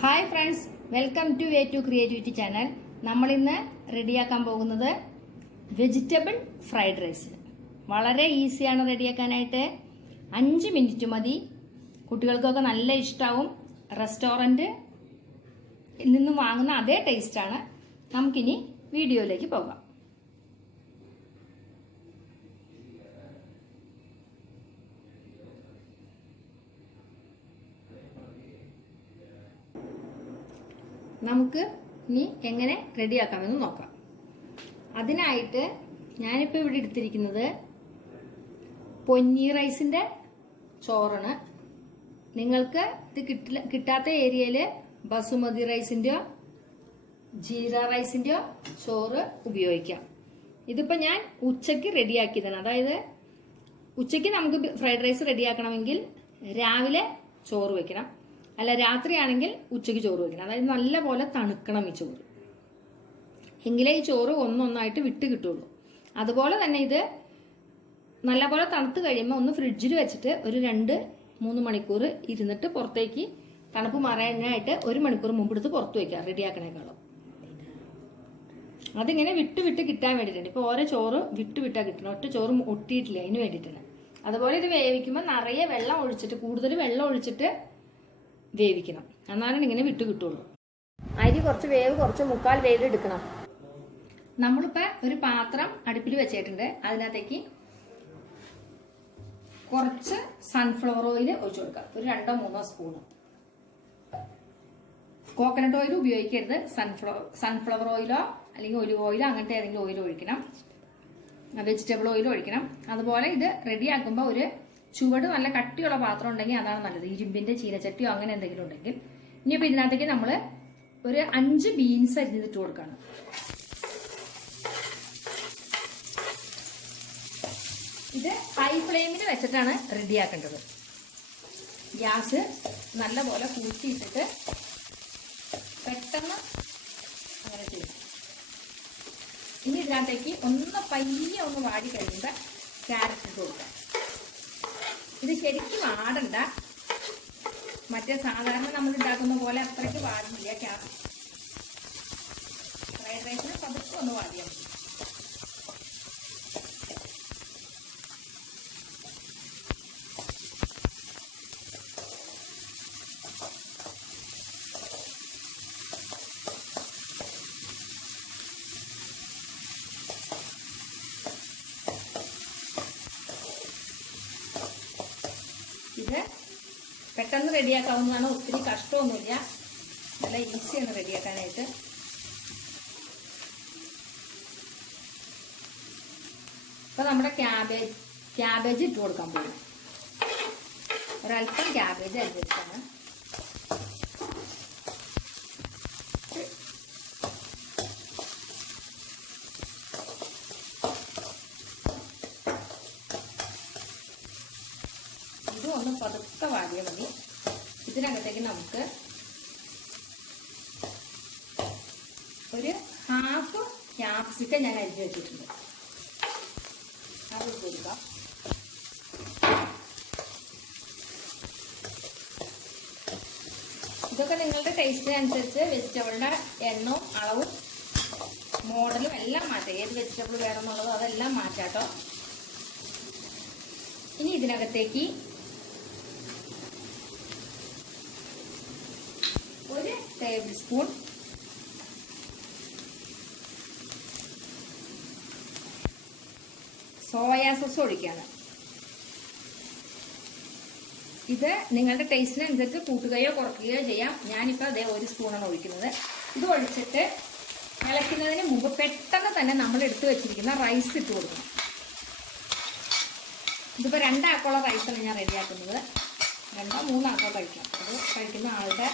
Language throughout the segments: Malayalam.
Hi friends, welcome to way to creativity channel. നമ്മളിന്ന് റെഡിയാക്കാൻ പോകുന്നത് വെജിറ്റബിൾ ഫ്രൈഡ് റൈസ്. വളരെ ഈസിയാണ് റെഡിയാക്കാനായിട്ട്. 5 മിനിറ്റ് മതി. കുട്ടികൾക്കൊക്കെ നല്ല ഇഷ്ടമാവും. റെസ്റ്റോറൻറ്റിൽ നിന്നും വാങ്ങുന്ന അതേ ടേസ്റ്റാണ്. നമുക്കിനി വീഡിയോയിലേക്ക് പോകാം. നമുക്ക് ഇനി എങ്ങനെ റെഡിയാക്കാമെന്ന് നോക്കാം. അതിനായിട്ട് ഞാനിപ്പോൾ ഇവിടെ എടുത്തിരിക്കുന്നത് പൊന്നി റൈസിൻ്റെ ചോറാണ്. നിങ്ങൾക്ക് ഇത് കിട്ടാത്ത ഏരിയയിൽ ബസുമതി റൈസിൻ്റെയോ ജീര റൈസിൻ്റെയോ ചോറ് ഉപയോഗിക്കാം. ഇതിപ്പോൾ ഞാൻ ഉച്ചയ്ക്ക് റെഡിയാക്കിയതാണ്. അതായത് ഉച്ചയ്ക്ക് നമുക്ക് ഫ്രൈഡ് റൈസ് റെഡിയാക്കണമെങ്കിൽ രാവിലെ ചോറ് വെക്കണം, അല്ല രാത്രിയാണെങ്കിൽ ഉച്ചയ്ക്ക് ചോറ് വെക്കണം. അതായത് നല്ല പോലെ തണുക്കണം ഈ ചോറ്, എങ്കിലേ ഈ ചോറ് ഒന്നൊന്നായിട്ട് വിട്ട് കിട്ടുള്ളൂ. അതുപോലെ തന്നെ ഇത് നല്ലപോലെ തണുത്ത് കഴിയുമ്പോൾ ഒന്ന് ഫ്രിഡ്ജിൽ വെച്ചിട്ട് ഒരു 2-3 മണിക്കൂർ ഇരുന്നിട്ട് പുറത്തേക്ക് തണുപ്പ് മാറാനായിട്ട് 1 മണിക്കൂർ മുമ്പ് എടുത്ത് പുറത്ത് വയ്ക്കാം റെഡിയാക്കണേക്കാളും. അതിങ്ങനെ വിട്ട് കിട്ടാൻ വേണ്ടിയിട്ടുണ്ട്. ഇപ്പോൾ ഓരോ ചോറ് വിട്ടാ കിട്ടണം, ഒറ്റ ചോറ് ഒട്ടിയിട്ടില്ല, അതിന് വേണ്ടിയിട്ടാണ്. അതുപോലെ ഇത് വേവിക്കുമ്പോൾ നിറയെ വെള്ളം ഒഴിച്ചിട്ട്, കൂടുതൽ വെള്ളം ഒഴിച്ചിട്ട് വേവിക്കണം, എന്നാലും ഇങ്ങനെ വിട്ട് കിട്ടുള്ളൂ. അരി കുറച്ച് മുക്കാൽ വേവ് എടുക്കണം. നമ്മളിപ്പോ ഒരു പാത്രം അടുപ്പിൽ വെച്ചിട്ടുണ്ട്. അതിനകത്തേക്ക് കുറച്ച് സൺഫ്ലവർ ഓയിൽ ഒഴിച്ചു കൊടുക്കാം, ഒരു 2-3 സ്പൂണ്. കോക്കനട്ട് ഓയിൽ ഉപയോഗിക്കരുത്. സൺഫ്ലവർ ഓയിലോ അല്ലെങ്കിൽ ഒലിവ് ഓയിലോ അങ്ങനത്തെ ഏതെങ്കിലും ഓയിൽ ഒഴിക്കണം. വെജിറ്റബിൾ ഓയിൽ ഒഴിക്കണം. അതുപോലെ ഇത് റെഡിയാക്കുമ്പോൾ ഒരു ചുവട് നല്ല കട്ടിയുള്ള പാത്രം ഉണ്ടെങ്കിൽ അതാണ് നല്ലത്. ഇരുമ്പിന്റെ ചീനച്ചട്ടിയോ അങ്ങനെ എന്തെങ്കിലും ഉണ്ടെങ്കിൽ. ഇനിയിപ്പോൾ ഇതിനകത്തേക്ക് നമ്മൾ ഒരു 5 ബീൻസ് അരിഞ്ഞിട്ട് കൊടുക്കണം. ഇത് ഹൈ ഫ്ലെയിമിൽ വെച്ചിട്ടാണ് റെഡിയാക്കേണ്ടത്. ഗ്യാസ് നല്ലപോലെ കൂട്ടിയിട്ടിട്ട് പെട്ടെന്ന് അങ്ങനെ ചെയ്യും. ഇനി ഇതിനകത്തേക്ക് പയ്യെ ഒന്ന് വാടി കഴിയുമ്പോൾ ക്യാരറ്റ് ഇട്ട് കൊടുക്കാം. ഇത് ശരിക്കും വാടണ്ട, മറ്റേ സാധാരണ നമ്മൾ ഉണ്ടാക്കുന്ന പോലെ അത്രയ്ക്ക് വാടുന്നില്ല. ഫ്രൈഡ് റൈസിന് പതുക്കെ ഒന്ന് വാടിയാൽ മതി. ഇത് പെട്ടെന്ന് റെഡിയാക്കാവുന്നതാണ്, ഒത്തിരി കഷ്ടമൊന്നുമില്ല, നല്ല ഈസിയാണ് റെഡിയാക്കാനായിട്ട്. ഇപ്പൊ നമ്മുടെ ക്യാബേജ് ഇട്ട് കൊടുക്കാൻ പോകും. ഒരല്പം ക്യാബേജ് അരിഞ്ഞിട്ടാണ്. ഇത് ഒന്ന് പതുക്കെ വാടിയാൽ മതി. ഇതിനകത്തേക്ക് നമുക്ക് ഒരു ഹാഫ് ക്യാപ്സിക്കം ഞാൻ അരിഞ്ഞു വെച്ചിട്ടുണ്ട്, അത് കൊടുക്കാം. ഇതൊക്കെ നിങ്ങളുടെ ടേസ്റ്റിനനുസരിച്ച് വെജിറ്റബിളിന്റെ എണ്ണവും അളവും മോഡലും എല്ലാം മാറ്റാം. ഏത് വെജിറ്റബിൾ വേണമെന്നുള്ളതോ അതെല്ലാം മാറ്റാട്ടോ. ഇനി ഇതിനകത്തേക്ക് 1 ടേബിൾ സ്പൂൺ സോയാ സോസ് ഒഴിക്കുകയാണ്. ഇത് നിങ്ങളുടെ ടേസ്റ്റിനനുസരിച്ച് കൂട്ടുകയോ കുറയ്ക്കുകയോ ചെയ്യാം. ഞാനിപ്പോൾ അതേ 1 സ്പൂണാണ് ഒഴിക്കുന്നത്. ഇത് ഒഴിച്ചിട്ട് ഇളക്കുന്നതിന് മുമ്പ് പെട്ടെന്ന് തന്നെ നമ്മൾ എടുത്തു വെച്ചിരിക്കുന്ന റൈസ് ഇട്ട് കൊടുക്കണം. ഇതിപ്പോൾ 2 ആക്കോളം റൈസാണ് ഞാൻ റെഡിയാക്കുന്നത്. 2-3 ആക്കോ കഴിക്കാം. അത് കഴിക്കുന്ന ആളുടെ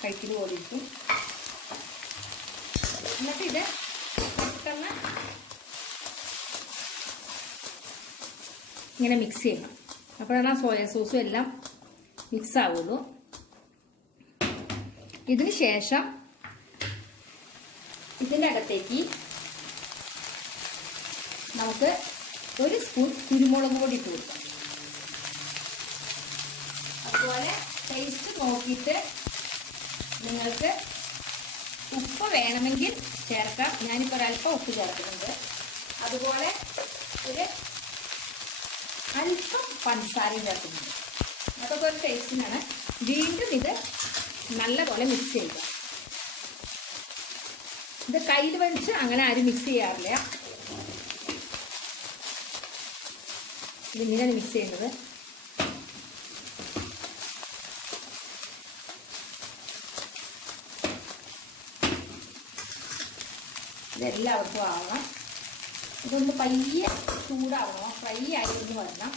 കഴിക്കൽ പോലെ ഇരിക്കും. എന്നിട്ട് ഇത് പെട്ടെന്ന് ഇങ്ങനെ മിക്സ് ചെയ്യണം. അപ്പോഴാണ് ആ സോയ സോസും എല്ലാം മിക്സ് ആവുള്ളൂ. ഇതിന് ശേഷം ഇതിൻ്റെ അകത്തേക്ക് നമുക്ക് 1 സ്പൂൺ കുരുമുളക് പൊടി ഇട്ട് കൊടുക്കാം. അതുപോലെ ടേസ്റ്റ് നോക്കിയിട്ട് നിങ്ങൾക്ക് ഉപ്പ് വേണമെങ്കിൽ ചേർക്കാം. ഞാനിപ്പോൾ ഒരല്പം ഉപ്പ് ചേർക്കുന്നുണ്ട്. അതുപോലെ ഒരു അല്പം പഞ്ചസാരയും ചേർക്കുന്നുണ്ട്. അതൊക്കെ ഒരു ടേസ്റ്റിനാണ്. വീണ്ടും ഇത് നല്ലപോലെ മിക്സ് ചെയ്യുക. ഇത് കയ്യിൽ വെച്ച് അങ്ങനെ ആരും മിക്സ് ചെയ്യാറില്ല. ഇതിങ്ങനെയാണ് മിക്സ് ചെയ്യുന്നത്. ഇതെല്ലാവർക്കും ആവണം. ഇതൊന്ന് പയ്യെ ചൂടാവണം, ഫ്രൈ ആയിരുന്നു വരണം.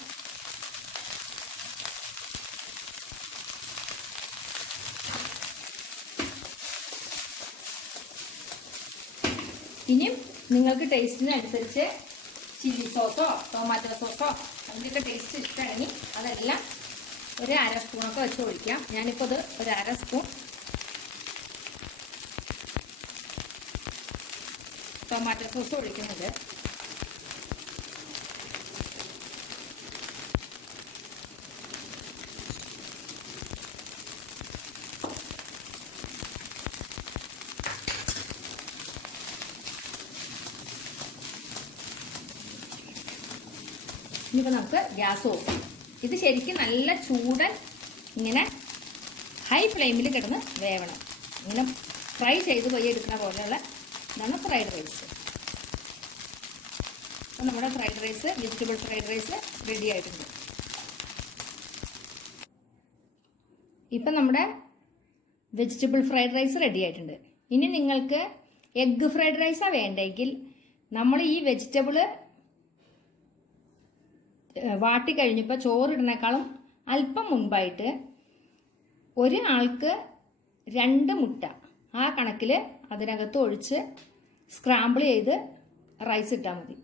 ഇനിയും നിങ്ങൾക്ക് ടേസ്റ്റിനനുസരിച്ച് ചില്ലി സോസോ ടൊമാറ്റോ സോസോ അതിൻ്റെയൊക്കെ ടേസ്റ്റ് ഇഷ്ടമാണെങ്കിൽ അതെല്ലാം ഒരു 1/2 സ്പൂണൊക്കെ വെച്ച് ഒഴിക്കാം. ഞാനിപ്പോൾ ഇത് ഒരു 1/2 സ്പൂൺ ടൊമാറ്റോ സോസ് ഒഴിക്കുന്നുണ്ട്. ഇനിയിപ്പോൾ നമുക്ക് ഗ്യാസ് ഓഫ് ചെയ്യാം. ഇത് ശരിക്കും നല്ല ചൂടൻ ഇങ്ങനെ ഹൈ ഫ്ലെയിമിൽ കിടന്ന് വേവണം. ഇങ്ങനെ ഫ്രൈ ചെയ്ത് പോയി എടുക്കുന്ന പോലെയുള്ള ഇതാണ് ഫ്രൈഡ് റൈസ്. അപ്പോൾ നമ്മുടെ fried rice, vegetable fried rice ready ആയിട്ടുണ്ട്. ഇപ്പം നമ്മുടെ വെജിറ്റബിൾ ഫ്രൈഡ് റൈസ് റെഡി ആയിട്ടുണ്ട്. ഇനി നിങ്ങൾക്ക് എഗ്ഗ് ഫ്രൈഡ് റൈസാണ് വേണ്ടെങ്കിൽ നമ്മൾ ഈ വെജിറ്റബിള് വാട്ടി കഴിഞ്ഞപ്പോൾ ചോറിടുന്നേക്കാളും അല്പം മുൻപായിട്ട് ഒരാൾക്ക് 2 മുട്ട ആ കണക്കിൽ അതിനകത്ത് ഒഴിച്ച് സ്ക്രാമ്പിൾ ചെയ്ത് റൈസ് ഇട്ടാൽ മതി.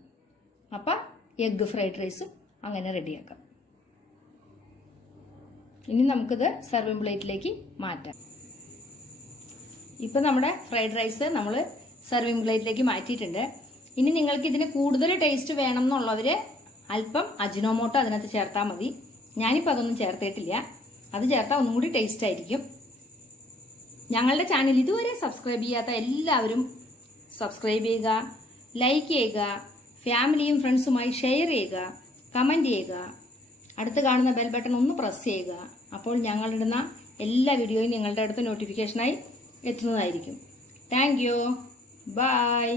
അപ്പം എഗ്ഗ് ഫ്രൈഡ് റൈസും അങ്ങനെ റെഡിയാക്കാം. ഇനി നമുക്കിത് സർവിംഗ് പ്ലേറ്റിലേക്ക് മാറ്റാം. ഇപ്പം നമ്മുടെ ഫ്രൈഡ് റൈസ് നമ്മൾ സർവിംഗ് പ്ലേറ്റിലേക്ക് മാറ്റിയിട്ടുണ്ട്. ഇനി നിങ്ങൾക്ക് ഇതിന് കൂടുതൽ ടേസ്റ്റ് വേണം എന്നുള്ളവർ അല്പം അജിനോമോട്ടോ അതിനകത്ത് ചേർത്താൽ മതി. ഞാനിപ്പോൾ അതൊന്നും ചേർത്തിട്ടില്ല. അത് ചേർത്താൽ ഒന്നും കൂടി ടേസ്റ്റ് ആയിരിക്കും. ഞങ്ങളുടെ ചാനൽ ഇതുവരെ സബ്സ്ക്രൈബ് ചെയ്യാത്ത എല്ലാവരും സബ്സ്ക്രൈബ് ചെയ്യുക, ലൈക്ക് ചെയ്യുക, ഫാമിലിയും ഫ്രണ്ട്സുമായി ഷെയർ ചെയ്യുക, കമൻറ്റ് ചെയ്യുക. അടുത്ത് കാണുന്ന ബെൽ ബട്ടൺ ഒന്ന് പ്രസ് ചെയ്യുക. അപ്പോൾ ഞങ്ങളിടുന്ന എല്ലാ വീഡിയോയും നിങ്ങളുടെ അടുത്ത് നോട്ടിഫിക്കേഷനായി എത്തുന്നതായിരിക്കും. Thank you. ബൈ.